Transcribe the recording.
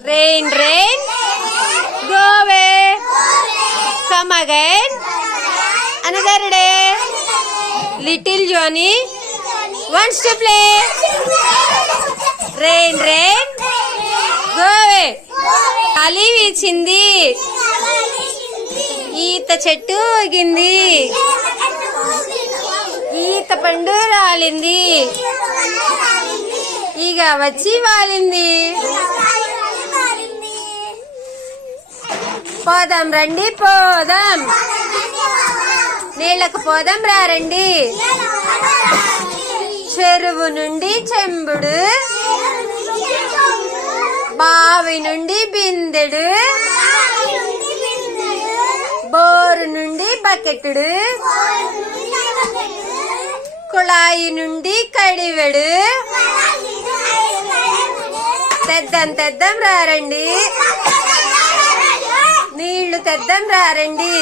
Rain, rain, go away. Come again. Another day. Little Johnny wants to play. Rain, rain, go away. గాలి వీచింది ఈత చెట్టు ఊగింది ఈత పండు రాలింది ఈగ వచ్చి వాలింది పోదాం రండి పోదాం. నీళ్ళకు పోదాం రారండి. చెరువు నుండి చెంబుడు బావి నుండి బిందెడు బోరు నుండి బకెట్టుడు కుళాయి నుండి కడివెడు. తెద్దాం తెద్దాం రారండి. నీళ్ళు తెద్దాం రారండి